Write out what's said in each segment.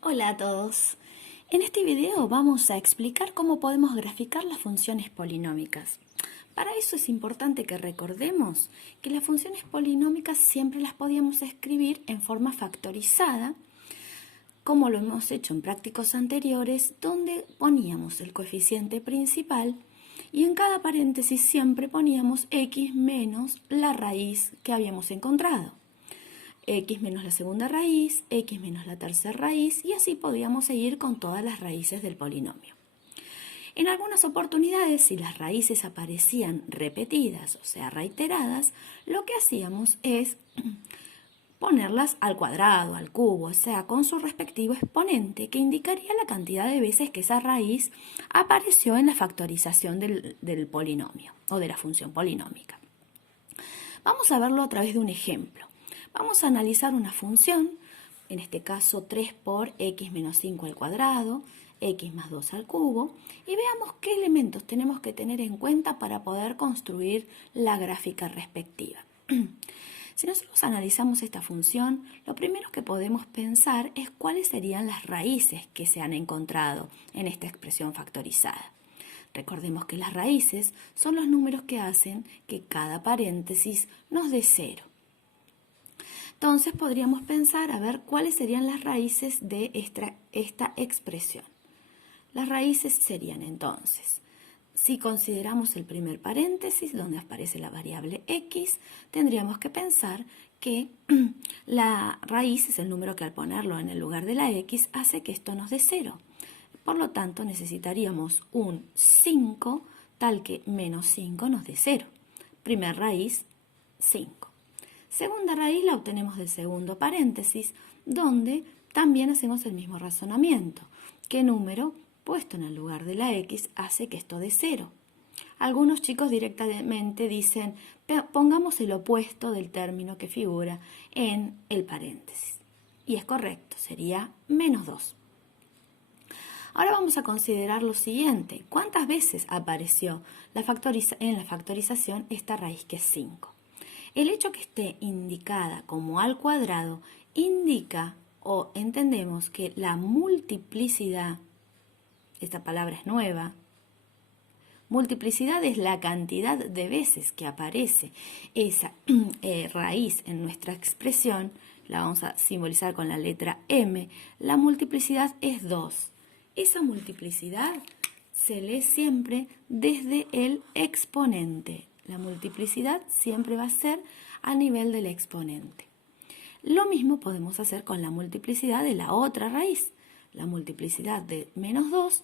Hola a todos. En este video vamos a explicar cómo podemos graficar las funciones polinómicas. Para eso es importante que recordemos que las funciones polinómicas siempre las podíamos escribir en forma factorizada, como lo hemos hecho en prácticos anteriores, donde poníamos el coeficiente principal y en cada paréntesis siempre poníamos x menos la raíz que habíamos encontrado. X menos la segunda raíz, x menos la tercera raíz, y así podíamos seguir con todas las raíces del polinomio. En algunas oportunidades, si las raíces aparecían repetidas, o sea, reiteradas, lo que hacíamos es ponerlas al cuadrado, al cubo, o sea, con su respectivo exponente, que indicaría la cantidad de veces que esa raíz apareció en la factorización del polinomio o de la función polinómica. Vamos a verlo a través de un ejemplo. Vamos a analizar una función, en este caso 3 por x menos 5 al cuadrado, x más 2 al cubo, y veamos qué elementos tenemos que tener en cuenta para poder construir la gráfica respectiva. Si nosotros analizamos esta función, lo primero que podemos pensar es cuáles serían las raíces que se han encontrado en esta expresión factorizada. Recordemos que las raíces son los números que hacen que cada paréntesis nos dé 0. Entonces podríamos pensar a ver cuáles serían las raíces de esta expresión. Las raíces serían entonces, si consideramos el primer paréntesis donde aparece la variable x, tendríamos que pensar que la raíz es el número que al ponerlo en el lugar de la x hace que esto nos dé 0. Por lo tanto necesitaríamos un 5 tal que menos 5 nos dé 0. Primer raíz, 5. Segunda raíz la obtenemos del segundo paréntesis, donde también hacemos el mismo razonamiento. ¿Qué número puesto en el lugar de la x hace que esto dé 0? Algunos chicos directamente dicen, pongamos el opuesto del término que figura en el paréntesis. Y es correcto, sería menos 2. Ahora vamos a considerar lo siguiente. ¿Cuántas veces apareció en la factorización esta raíz que es 5? El hecho que esté indicada como al cuadrado indica o entendemos que la multiplicidad, esta palabra es nueva, multiplicidad es la cantidad de veces que aparece esa raíz en nuestra expresión, la vamos a simbolizar con la letra M, la multiplicidad es 2. Esa multiplicidad se lee siempre desde el exponente. La multiplicidad siempre va a ser a nivel del exponente. Lo mismo podemos hacer con la multiplicidad de la otra raíz. La multiplicidad de menos 2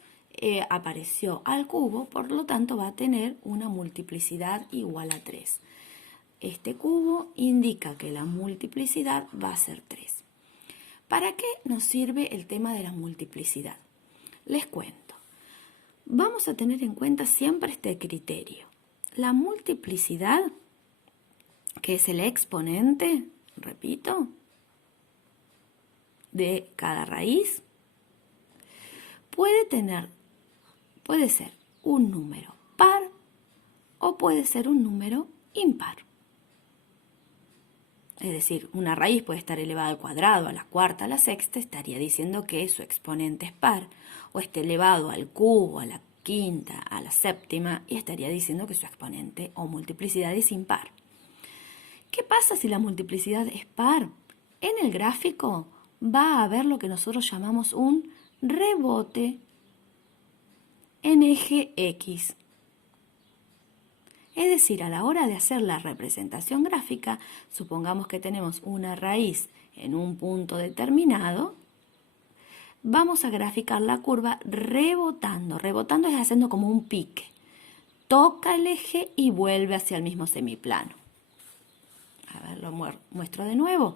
apareció al cubo, por lo tanto va a tener una multiplicidad igual a 3. Este cubo indica que la multiplicidad va a ser 3. ¿Para qué nos sirve el tema de la multiplicidad? Les cuento. Vamos a tener en cuenta siempre este criterio. La multiplicidad, que es el exponente, repito, de cada raíz, puede ser un número par o puede ser un número impar. Es decir, una raíz puede estar elevada al cuadrado, a la cuarta, a la sexta, estaría diciendo que su exponente es par, o esté elevado al cubo, a la quinta, a la séptima, y estaría diciendo que su exponente o multiplicidad es impar. ¿Qué pasa si la multiplicidad es par? En el gráfico va a haber lo que nosotros llamamos un rebote en eje X. Es decir, a la hora de hacer la representación gráfica, supongamos que tenemos una raíz en un punto determinado, vamos a graficar la curva rebotando. Rebotando es haciendo como un pique. Toca el eje y vuelve hacia el mismo semiplano. A ver, lo muestro de nuevo.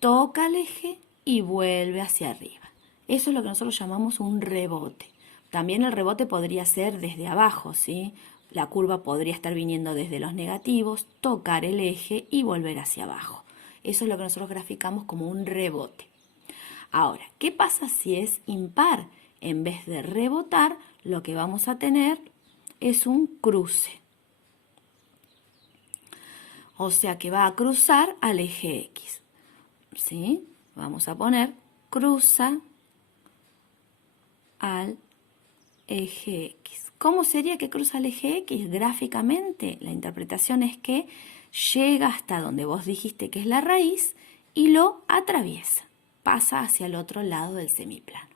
Toca el eje y vuelve hacia arriba. Eso es lo que nosotros llamamos un rebote. También el rebote podría ser desde abajo, ¿sí? La curva podría estar viniendo desde los negativos, tocar el eje y volver hacia abajo. Eso es lo que nosotros graficamos como un rebote. Ahora, ¿qué pasa si es impar? En vez de rebotar, lo que vamos a tener es un cruce. O sea que va a cruzar al eje X. ¿Sí? Vamos a poner cruza al eje X. ¿Cómo sería que cruza el eje X? Gráficamente, la interpretación es que llega hasta donde vos dijiste que es la raíz y lo atraviesa, pasa hacia el otro lado del semiplano.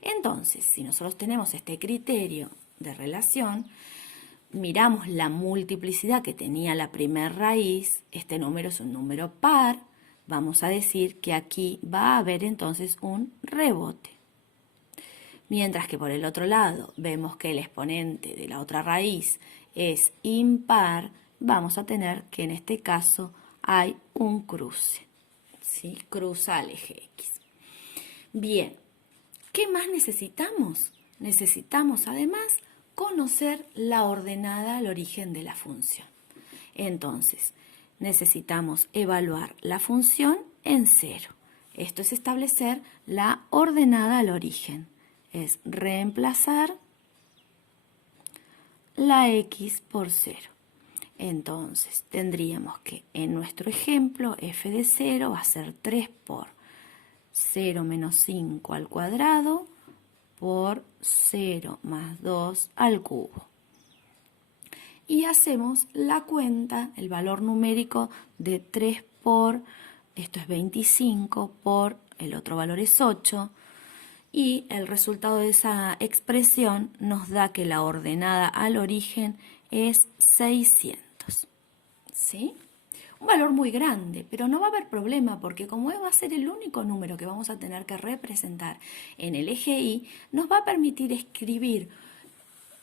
Entonces, si nosotros tenemos este criterio de relación, miramos la multiplicidad que tenía la primera raíz, este número es un número par, vamos a decir que aquí va a haber entonces un rebote. Mientras que por el otro lado vemos que el exponente de la otra raíz es impar, vamos a tener que en este caso hay un cruce, ¿sí? Cruza al eje X. Bien, ¿qué más necesitamos? Necesitamos además conocer la ordenada al origen de la función. Entonces, necesitamos evaluar la función en cero. Esto es establecer la ordenada al origen. Es reemplazar la x por 0. Entonces, tendríamos que en nuestro ejemplo f de 0 va a ser 3 por 0 menos 5 al cuadrado por 0 más 2 al cubo. Y hacemos la cuenta, el valor numérico de 3 por, esto es 25, por el otro valor es 8, y el resultado de esa expresión nos da que la ordenada al origen es 600. ¿Sí? Un valor muy grande, pero no va a haber problema porque como va a ser el único número que vamos a tener que representar en el eje Y, nos va a permitir escribir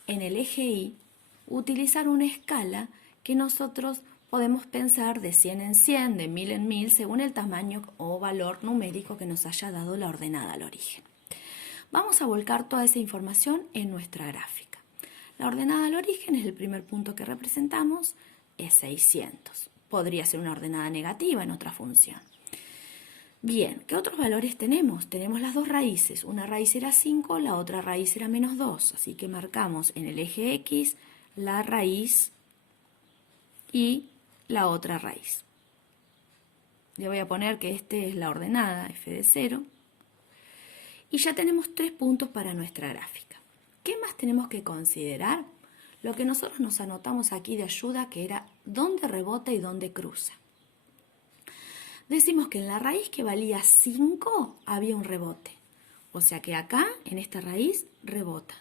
en el eje Y, utilizar una escala que nosotros podemos pensar de 100 en 100, de 1000 en 1000, según el tamaño o valor numérico que nos haya dado la ordenada al origen. Vamos a volcar toda esa información en nuestra gráfica. La ordenada al origen es el primer punto que representamos, es 600. Podría ser una ordenada negativa en otra función. Bien, ¿qué otros valores tenemos? Tenemos las dos raíces. Una raíz era 5, la otra raíz era menos 2. Así que marcamos en el eje X la raíz y la otra raíz. Le voy a poner que esta es la ordenada, f de 0. Y ya tenemos 3 puntos para nuestra gráfica. ¿Qué más tenemos que considerar? Lo que nosotros nos anotamos aquí de ayuda, que era dónde rebota y dónde cruza. Decimos que en la raíz que valía 5 había un rebote. O sea que acá, en esta raíz, rebota.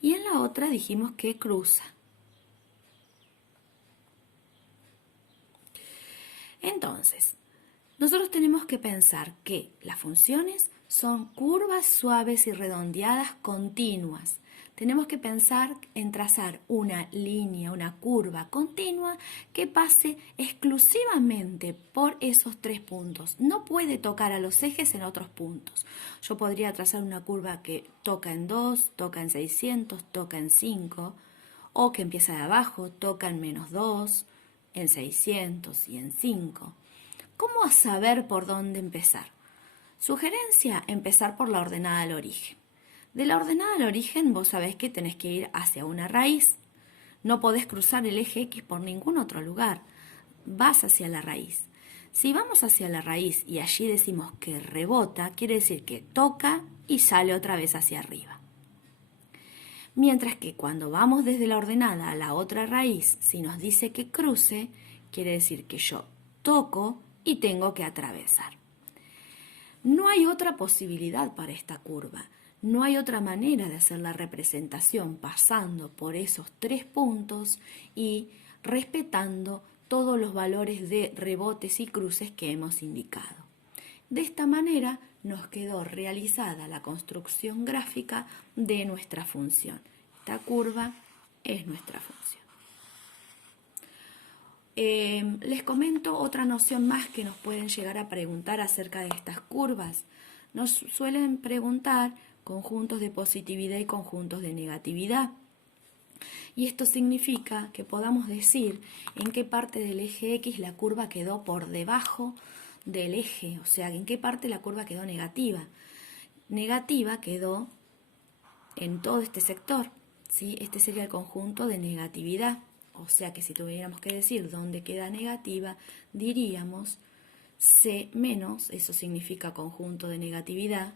Y en la otra dijimos que cruza. Entonces, nosotros tenemos que pensar que las funciones son curvas suaves y redondeadas continuas. Tenemos que pensar en trazar una línea, una curva continua que pase exclusivamente por esos 3 puntos. No puede tocar a los ejes en otros puntos. Yo podría trazar una curva que toca en 2, toca en 600, toca en 5, o que empieza de abajo, toca en menos 2, en 600 y en 5. ¿Cómo saber por dónde empezar? Sugerencia, empezar por la ordenada al origen. De la ordenada al origen vos sabés que tenés que ir hacia una raíz. No podés cruzar el eje X por ningún otro lugar. Vas hacia la raíz. Si vamos hacia la raíz y allí decimos que rebota, quiere decir que toca y sale otra vez hacia arriba. Mientras que cuando vamos desde la ordenada a la otra raíz, si nos dice que cruce, quiere decir que yo toco y tengo que atravesar. No hay otra posibilidad para esta curva. No hay otra manera de hacer la representación pasando por esos 3 puntos y respetando todos los valores de rebotes y cruces que hemos indicado. De esta manera nos quedó realizada la construcción gráfica de nuestra función. Esta curva es nuestra función. Les comento otra noción más que nos pueden llegar a preguntar acerca de estas curvas. Nos suelen preguntar conjuntos de positividad y conjuntos de negatividad. Y esto significa que podamos decir en qué parte del eje X la curva quedó por debajo del eje, o sea, en qué parte la curva quedó negativa. Negativa quedó en todo este sector, ¿sí? Este sería el conjunto de negatividad. O sea que si tuviéramos que decir dónde queda negativa, diríamos C menos, eso significa conjunto de negatividad,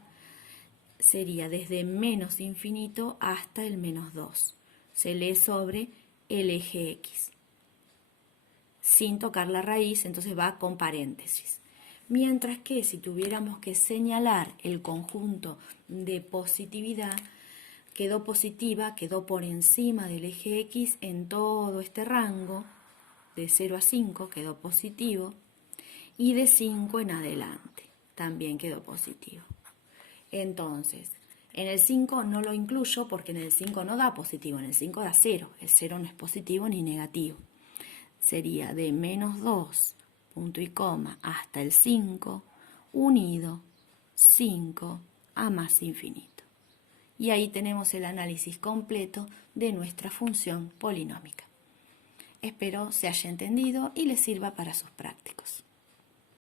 sería desde menos infinito hasta el menos 2. Se lee sobre el eje X. Sin tocar la raíz, entonces va con paréntesis. Mientras que si tuviéramos que señalar el conjunto de positividad, quedó positiva, quedó por encima del eje X en todo este rango, de 0 a 5 quedó positivo, y de 5 en adelante también quedó positivo. Entonces, en el 5 no lo incluyo porque en el 5 no da positivo, en el 5 da 0. El 0 no es positivo ni negativo. Sería de menos 2, punto y coma, hasta el 5, unido 5 a más infinito. Y ahí tenemos el análisis completo de nuestra función polinómica. Espero se haya entendido y les sirva para sus prácticos.